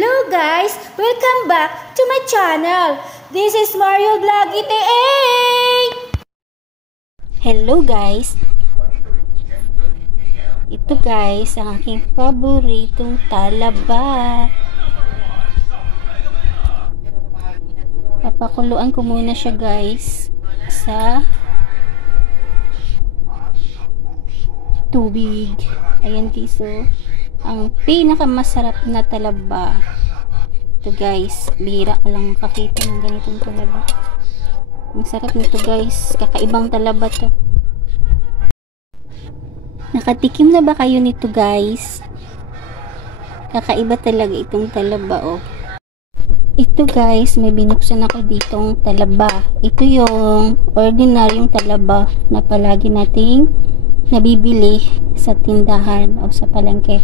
Hello guys! Welcome back to my channel. This is Mario Vlog ita. Hello guys! Ito guys, ang aking paboritong talaba. Papakuluan ko muna siya guys sa tubig. Ayan guys, so ang pinakamasarap na talaba. Ito guys, bihira ka lang makakita ng ganitong talaba. Ang sarap nito guys, kakaibang talaba to. Nakatikim na ba kayo nito guys? Kakaiba talaga itong talaba oh. Ito guys, may binuksan ako ditong talaba. Ito yung ordinaryong talaba na palagi nating nabibili sa tindahan o sa palengke.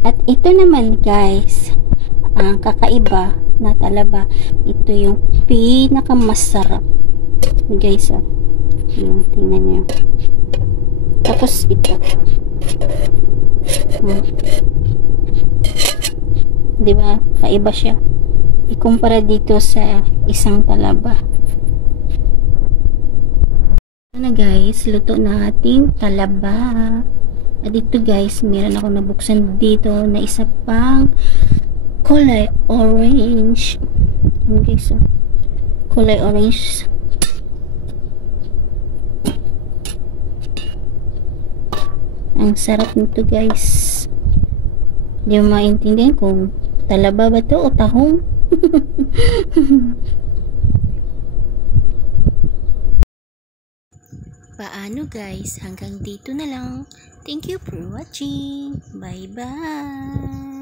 At ito naman guys, ang kakaiba na talaba. Ito yung pinakamasarap. Guys, oh. Yung, tingnan nyo. Tapos ito. Diba? Kaiba siya. Ikumpara dito sa isang talaba. Na guys, luto na ating talaba. At ito guys, meron ako nabuksan dito na isa pang kulay orange. Okay, so kulay orange. Ang sarap nito guys. Hindi mo maintindihan kung talaba ba to o tahong. Paano guys? Hanggang dito na lang. Thank you for watching. Bye bye.